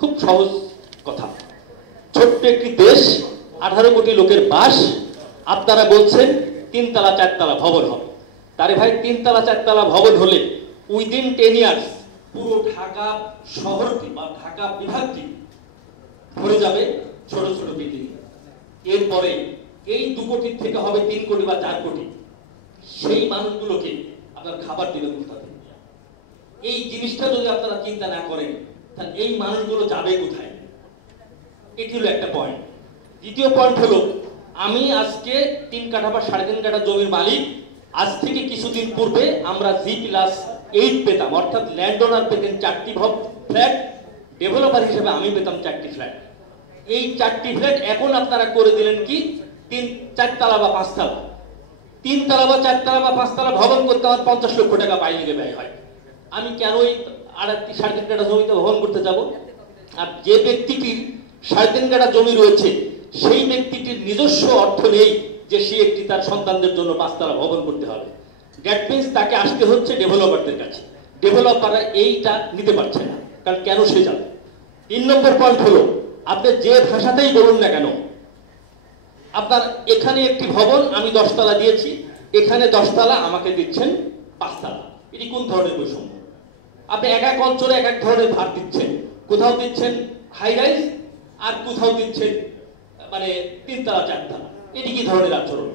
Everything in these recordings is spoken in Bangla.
খুব সহজ কথা। ছোট্ট একটি দেশ, 18 কোটি লোকের বাস, আপনারা বলছেন 3 তলা 4 তলা ভবন হবে। তারে ভাই 3 তলা 4 তলা ভবন হলে উইদিন 10 ইয়ার্স পুরো ঢাকা শহরটি বা ঢাকা বিভাগটি ভরে যাবে ছোট ছোট বিল্ডিং। এরপরে এই 2 কোটির থেকে হবে 3 কোটি বা 4 কোটি। সেই মানুষগুলোকে আপনার খাবার দিবেন কোথায়? এই জিনিসটা যদি আপনারা চিন্তা না করেন তাহলে এই মানুষগুলো যাবে কোথায়? এটি হলো একটা পয়েন্ট। দ্বিতীয় পয়েন্ট হলো, আমি আজকে 3 কাঠা বা 3.5 কাঠা জমির মালিক। আজ থেকে কিছুদিন পূর্বে আমরা G+8 পেতাম, অর্থাৎ ল্যান্ড ওনার পেতেন 4টি ফ্ল্যাট, ডেভেলপার হিসেবে আমি পেতাম 4টি ফ্ল্যাট। এই 4টি ফ্ল্যাট এখন আপনারা করে দিলেন কি 3-4 তলা বা 5 তলা। 3 তলা বা 4 তলা বা 5 তলা ভবন করতে আমার 50 লক্ষ টাকা বাইরে ব্যয় হয়। আমি কেন ওই 3.5 কাঠা জমিতে ভবন করতে যাব? আর যে ব্যক্তিটির 3.5 কাঠা জমি রয়েছে সেই ব্যক্তিটির নিজস্ব অর্থ নেই যে সে একটি তার সন্তানদের জন্য 5 তলা ভবন করতে হবে। দ্যাট মিন্স তাকে আসতে হচ্ছে ডেভেলপারদের কাছে। ডেভেলপাররা এইটা নিতে পারছে না, কারণ কেন সে জানে। 3 নম্বর পয়েন্ট হলো, আপনি যে ভাষাতেই বলুন না কেন, আপনার এখানে একটি ভবন আমি 10 তলা দিয়েছি, এখানে 10 তলা আমাকে দিচ্ছেন 5 তলা। এটি কোন ধরনের বৈষম্য? আপনি এক এক অঞ্চলে এক এক ধরনের ভার দিচ্ছেন। কোথাও দিচ্ছেন হাই রাইজ, আর কোথাও দিচ্ছেন মানে 3 তলা 4 তলা। এটি কি ধরনের আচরণ?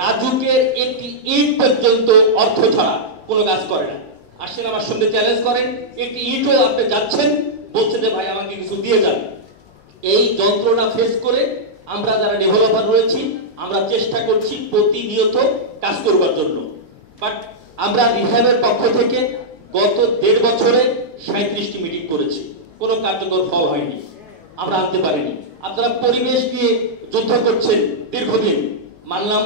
রাজুকের একটি ইট পর্যন্ত অর্থ ছাড়া কোনো কাজ করে না। আসেন আমার সঙ্গে চ্যালেঞ্জ করেন, একটি ইটও আপনি যাচ্ছেন, বলছেন যে ভাই আমাকে কিছু দিয়ে যান। এই যন্ত্রণা ফেস করে আমরা যারা ডেভেলপার রয়েছি আমরা চেষ্টা করছি প্রতিনিয়ত কাজ করবার জন্য। বাট আমরা রিহ্যাবের পক্ষ থেকে গত 1.5 বছরে 37টি মিটিং করেছি, কোনো কার্যকর ফল হয়নি, আমরা আনতে পারিনি। আপনারা পরিবেশ নিয়ে যুদ্ধ করছেন দীর্ঘদিন, মানলাম।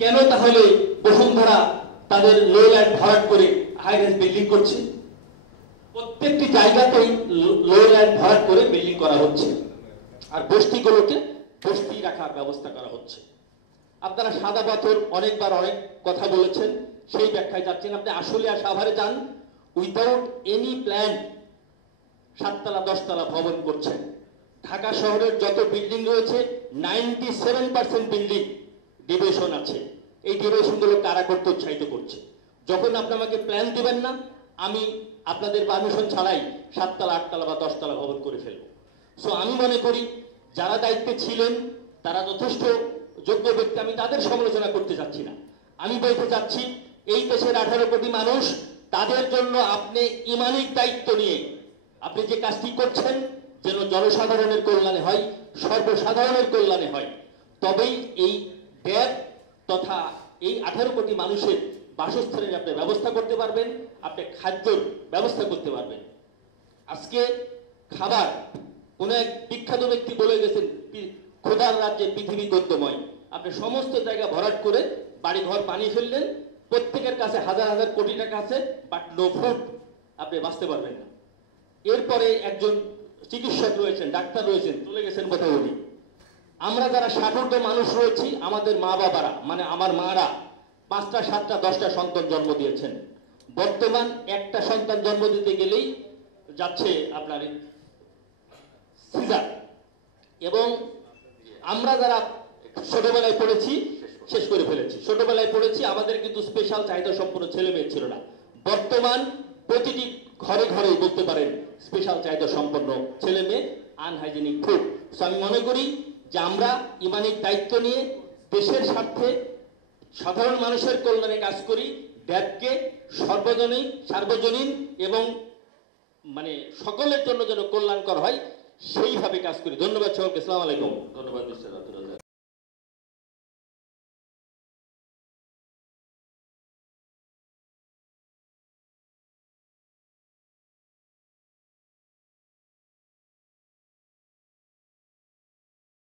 কেন তাহলে বসুন্ধরা তাদের লো ল্যান্ড ভরাট করে হাই রাইজ বিল্ডিং করছে? প্রত্যেকটি জায়গাতেই লো ল্যান্ড ভরাট করে বিল্ডিং করা হচ্ছে, আর বস্তিগুলোকে বস্তি রাখার ব্যবস্থা করা হচ্ছে। আপনারা সাদা পাথর অনেকবার অনেক কথা বলেছেন, সেই ব্যাখ্যায় যাচ্ছেন। আপনি আসলে সাভারে যান, উইদাউট এনি প্ল্যান 7 তলা 10 তলা ভবন করছেন। ঢাকা শহরের যত বিল্ডিং রয়েছে 97% বিল্ডিং ডিভিশন আছে। এই ডিভিশনগুলো কারা করতে উৎসাহিত করছে? যখন আপনি আমাকে প্ল্যান দিবেন না, আমি আপনাদের পারমিশন ছাড়াই 7 তলা 8 তলা বা 10 তলা ভবন করে ফেলবো। সো আমি মনে করি যারা দায়িত্বে ছিলেন তারা যথেষ্ট যোগ্য ব্যক্তি, আমি তাদের সমালোচনা করতে চাচ্ছি না। আমি বলতে চাচ্ছি এই দেশের 18 কোটি মানুষ, তাদের জন্য আপনি ইমানিক দায়িত্ব নিয়ে আপনি যে কাজটি করছেন যেন জনসাধারণের কল্যাণে হয়, সর্বসাধারণের কল্যাণে হয়, তবেই এই দেশ তথা এই 18 কোটি মানুষের বাসস্থানের আপনি ব্যবস্থা করতে পারবেন, আপনি খাদ্যের ব্যবস্থা করতে পারবেন। আজকে খাবার, কোন এক বিখ্যাত ব্যক্তি বলে গেছেন খোদার রাজ্যে পৃথিবী গদ্যময়। আপনি সমস্ত জায়গা ভরাট করে বাড়ি ঘর বানিয়ে ফেললেন, প্রত্যেকের কাছে হাজার হাজার কোটি টাকা আছে, বাট নো ফুড, আপনি বাঁচতে পারবেন না। এরপরে একজন চিকিৎসক রয়েছেন, ডাক্তার রয়েছেন, চলে গেছেন কোথাও উনি। আমরা যারা 60 মানুষ রয়েছি, আমাদের মা বাবারা মানে আমার মারা 5টা 7টা 10টা সন্তান জন্ম দিয়েছেন। বর্তমান একটা সন্তান জন্ম দিতে গেলেই যাচ্ছে আপনার সিজার। এবং আমরা যারা ছোটবেলায় পড়েছি, শেষ করে ফেলেছি, ছোটবেলায় পড়েছি, আমাদের কিন্তু স্পেশাল চাহিদা সম্পন্ন ছেলে মেয়ে ছিল না। বর্তমান প্রতিটি ঘরে ঘরে বলতে পারেন স্পেশাল চাহিদা সম্পন্ন ছেলে মেয়ে, আনহাইজেনিক ফুড। সো আমি মনে করি যে আমরা ইমানিক দায়িত্ব নিয়ে দেশের স্বার্থে সাধারণ মানুষের কল্যাণে কাজ করি, দেশকে সার্বজনীন এবং মানে সকলের জন্য যেন কল্যাণকর হয় সেইভাবে কাজ করি। ধন্যবাদ সকলকে। আসসালামু আলাইকুম। ধন্যবাদ মিস্টার।